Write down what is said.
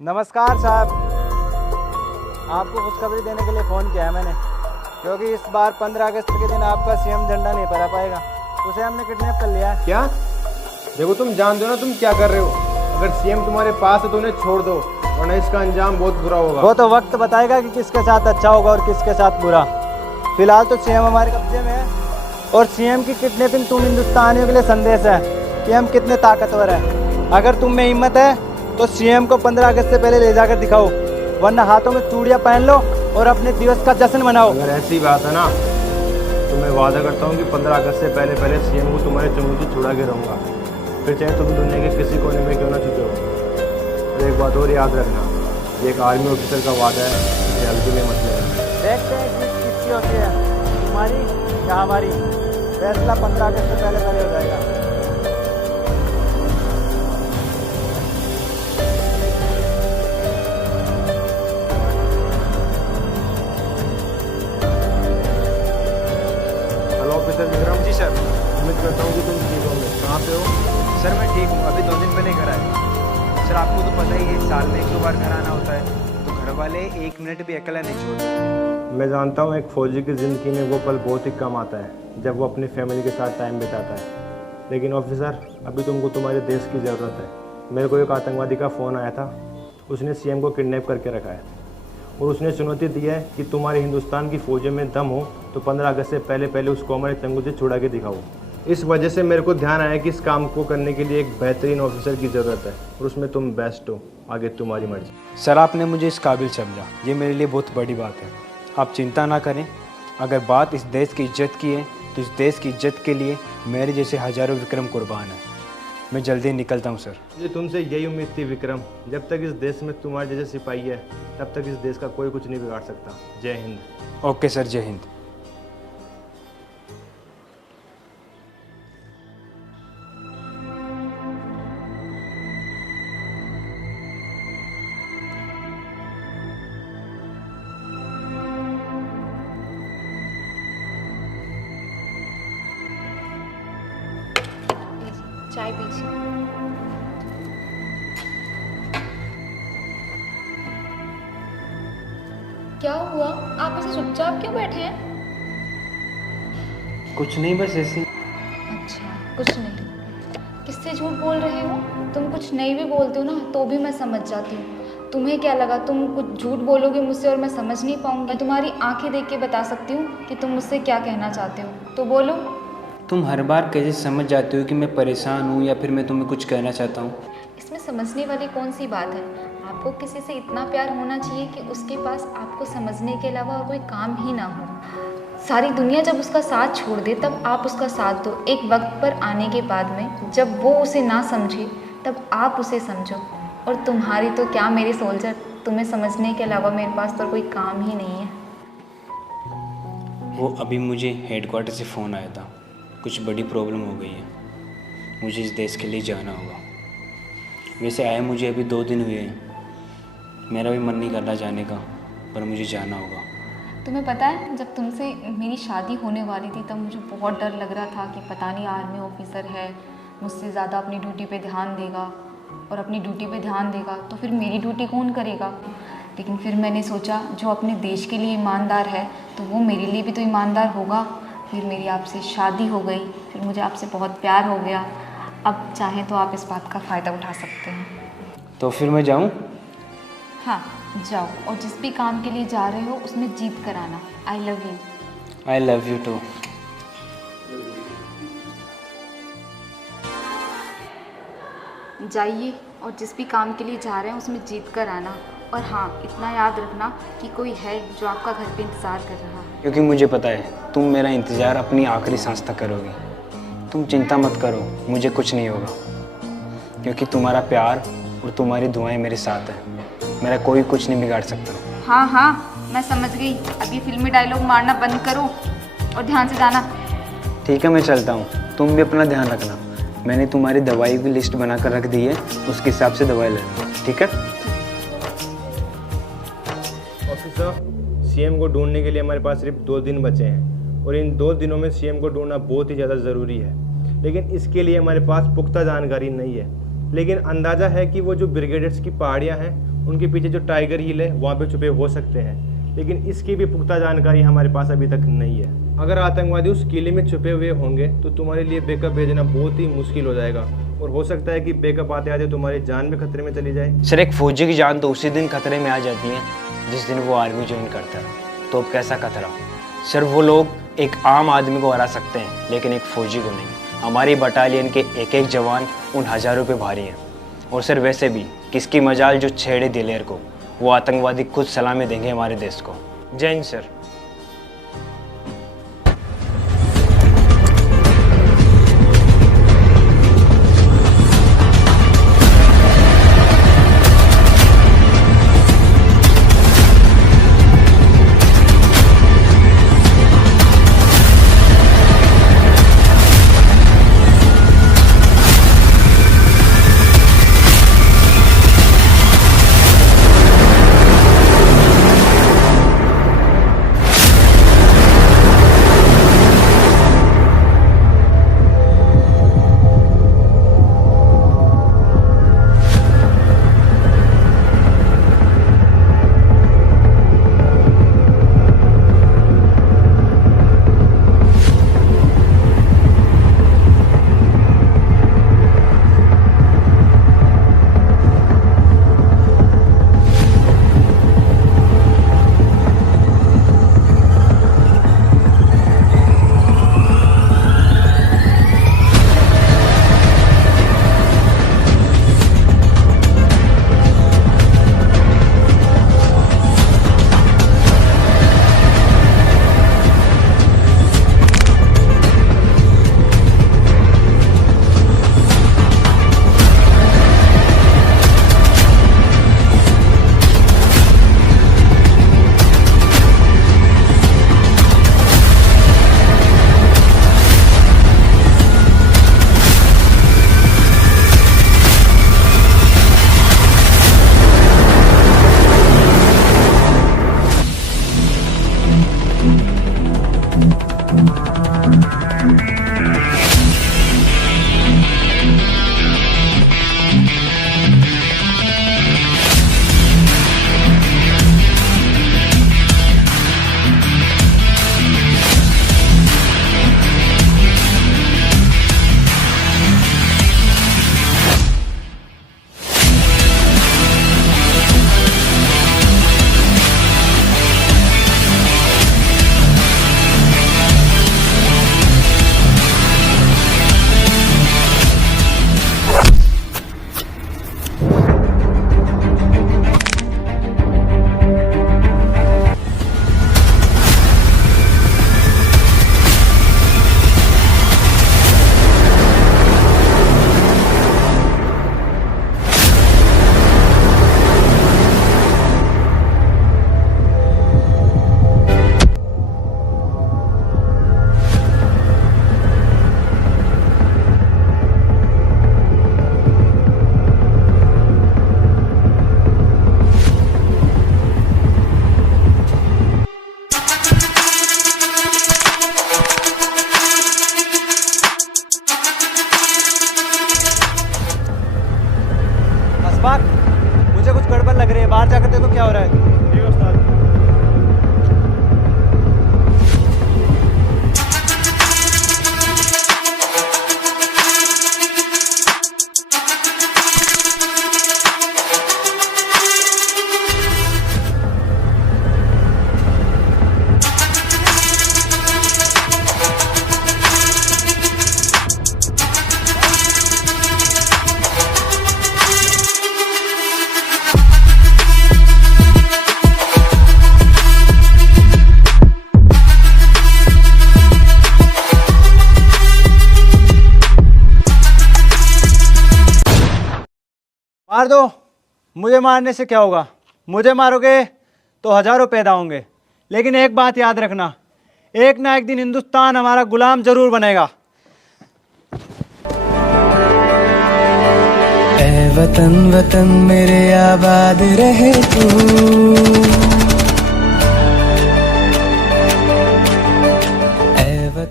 नमस्कार साहब, आपको खुशखबरी देने के लिए फ़ोन किया है मैंने, क्योंकि इस बार 15 अगस्त के दिन आपका सीएम झंडा नहीं फहरा पाएगा। उसे हमने किडनैप कर लिया है। क्या? देखो तुम जानते हो ना तुम क्या कर रहे हो। अगर सीएम तुम्हारे पास है तो उन्हें छोड़ दो, वरना इसका अंजाम बहुत बुरा होगा। वो तो वक्त बताएगा कि किसके साथ अच्छा होगा और किसके साथ बुरा। फिलहाल तो सीएम हमारे कब्जे में है, और सीएम की किडनैपिंग तुम हिंदुस्तानियों के लिए संदेश है कि हम कितने ताकतवर हैं। अगर तुम में हिम्मत है तो सीएम को 15 अगस्त से पहले ले जाकर दिखाओ, वरना हाथों में चूड़ियां पहन लो और अपने दिवस का जश्न मनाओ। अगर ऐसी बात है ना तो मैं वादा करता हूँ कि 15 अगस्त से पहले सीएम को तुम्हारे चंगुल से छुड़ा के रहूँगा, फिर चाहे तुम दुनिया के किसी कोने में क्यों ना छुपे हो। और एक बात और याद रखना, ये एक आर्मी ऑफिसर का वादा है, इसे हल्के में मत लेना। देखते हैं जीत किसकी होती है, तुम्हारी या हमारी। फैसला 15 अगस्त से पहले हो जाएगा। Hello officer Vikram. जी सर। उम्मीद करता हूँ कि तुम ठीक होंगे। कहाँ पे हो? सर मैं ठीक हूँ, अभी 2 दिन पहले घर आया। सर आपको तो पता ही है, साल में 1-2 बार घर आना होता है, तो घर वाले 1 मिनट भी अकेला नहीं छोड़ते। मैं जानता हूँ एक फौजी की ज़िंदगी में वो पल बहुत ही कम आता है जब वो अपनी फैमिली के साथ टाइम बिताता है, लेकिन ऑफिसर अभी तुमको तुम्हारे देश की ज़रूरत है। मेरे को एक आतंकवादी का फ़ोन आया था, उसने सीएम को किडनैप करके रखा है और उसने चुनौती दी है कि तुम्हारे हिंदुस्तान की फ़ौज में दम हो तो 15 अगस्त से पहले उसको हमारे चंगुल से छुड़ा के दिखाओ। इस वजह से मेरे को ध्यान आया कि इस काम को करने के लिए एक बेहतरीन ऑफिसर की ज़रूरत है और उसमें तुम बेस्ट हो। आगे तुम्हारी मर्जी। सर आपने मुझे इस काबिल समझा, ये मेरे लिए बहुत बड़ी बात है। आप चिंता ना करें, अगर बात इस देश की इज्जत की है तो इस देश की इज्जत के लिए मेरे जैसे हज़ारों विक्रम कुर्बान है। मैं जल्दी निकलता हूँ सर। मुझे तुमसे यही उम्मीद थी विक्रम, जब तक इस देश में तुम्हारे जैसे सिपाही है तब तक इस देश का कोई कुछ नहीं बिगाड़ सकता। जय हिंद। ओके सर, जय हिंद। चाय पीजिए। क्या हुआ, आप ऐसे चुपचाप क्यों बैठे हैं? कुछ नहीं, बस ऐसे। अच्छा, कुछ नहीं। किससे झूठ बोल रहे हो? तुम कुछ नहीं भी बोलते हो ना तो भी मैं समझ जाती हूँ। तुम्हें क्या लगा तुम कुछ झूठ बोलोगे मुझसे और मैं समझ नहीं पाऊँगी? मैं तुम्हारी आंखें देख के बता सकती हूँ कि तुम मुझसे क्या कहना चाहते हो, तो बोलो। तुम हर बार कैसे समझ जाते हो कि मैं परेशान हूँ या फिर मैं तुम्हें कुछ कहना चाहता हूँ? इसमें समझने वाली कौन सी बात है? आपको किसी से इतना प्यार होना चाहिए कि उसके पास आपको समझने के अलावा और कोई काम ही ना हो। सारी दुनिया जब उसका साथ छोड़ दे तब आप उसका साथ दो। एक वक्त पर आने के बाद में जब वो उसे ना समझे तब आप उसे समझो। और तुम्हारी तो क्या मेरे सोल्जर, तुम्हें समझने के अलावा मेरे पास तो कोई काम ही नहीं है। वो अभी मुझे हेडक्वार्टर से फ़ोन आया था, कुछ बड़ी प्रॉब्लम हो गई है, मुझे इस देश के लिए जाना होगा। वैसे आए मुझे अभी 2 दिन हुए हैं, मेरा भी मन नहीं कर रहा जाने का, पर मुझे जाना होगा। तुम्हें पता है, जब तुमसे मेरी शादी होने वाली थी तब मुझे बहुत डर लग रहा था कि पता नहीं आर्मी ऑफिसर है, मुझसे ज़्यादा अपनी ड्यूटी पे ध्यान देगा, और अपनी ड्यूटी पे ध्यान देगा तो फिर मेरी ड्यूटी कौन करेगा। लेकिन फिर मैंने सोचा जो अपने देश के लिए ईमानदार है तो वो मेरे लिए भी तो ईमानदार होगा। फिर मेरी आपसे शादी हो गई, फिर मुझे आपसे बहुत प्यार हो गया। अब चाहें तो आप इस बात का फ़ायदा उठा सकते हैं। तो फिर मैं जाऊँ? हाँ जाओ, और जिस भी काम के लिए जा रहे हो उसमें जीत कर आना। I love you. I love you too. जाइए और जिस भी काम के लिए जा रहे हैं उसमें जीत कर आना। और हाँ, इतना याद रखना कि कोई है जो आपका घर पे इंतज़ार कर रहा है। क्योंकि मुझे पता है तुम मेरा इंतज़ार अपनी आखिरी सांस तक करोगी। तुम चिंता मत करो, मुझे कुछ नहीं होगा, क्योंकि तुम्हारा प्यार और तुम्हारी दुआएं मेरे साथ है। मेरा कोई कुछ नहीं बिगाड़ सकता। हाँ हाँ, मैं समझ गई। अभी फिल्मी डायलॉग मारना बंद करो और ध्यान से जाना। ठीक है, मैं चलता हूँ, तुम भी अपना ध्यान रखना। मैंने तुम्हारी दवाई की लिस्ट बनाकर रख दी है, उसके हिसाब से दवाई लेना, ठीक है? ऑफिसर, सीएम को ढूंढने के लिए हमारे पास सिर्फ 2 दिन बचे हैं और इन 2 दिनों में सीएम को ढूंढना बहुत ही ज़्यादा ज़रूरी है, लेकिन इसके लिए हमारे पास पुख्ता जानकारी नहीं है। लेकिन अंदाज़ा है कि वो जो ब्रिगेडियर्स की पहाड़ियाँ हैं उनके पीछे जो टाइगर हिल है वहाँ पे छुपे हो सकते हैं, लेकिन इसकी भी पुख्ता जानकारी हमारे पास अभी तक नहीं है। अगर आतंकवादी उस किले में छुपे हुए होंगे तो तुम्हारे लिए बैकअप भेजना बहुत ही मुश्किल हो जाएगा, और हो सकता है कि बैकअप आते आते तुम्हारी जान भी खतरे में चली जाए। सर, एक फौजी की जान तो उसी दिन खतरे में आ जाती है जिस दिन वो आर्मी ज्वाइन करता है, तो अब कैसा खतरा? सर, वो लोग एक आम आदमी को हरा सकते हैं लेकिन एक फौजी को नहीं। हमारी बटालियन के एक एक जवान उन हज़ारों पे भारी हैं। और सर, वैसे भी किसकी मजाल जो छेड़े दिलेर को, वो आतंकवादी खुद सलामी देंगे हमारे देश को। जय हिंद सर। मुझे कुछ गड़बड़ लग रही है, बाहर जाकर देखो क्या हो रहा है। ठीक है उस्ताद। मार दो, मुझे मारने से क्या होगा? मुझे मारोगे तो हजारों पैदा होंगे, लेकिन एक बात याद रखना, एक ना एक दिन हिंदुस्तान हमारा गुलाम जरूर बनेगा। ऐ वतन वतन मेरे आबाद रहे तू।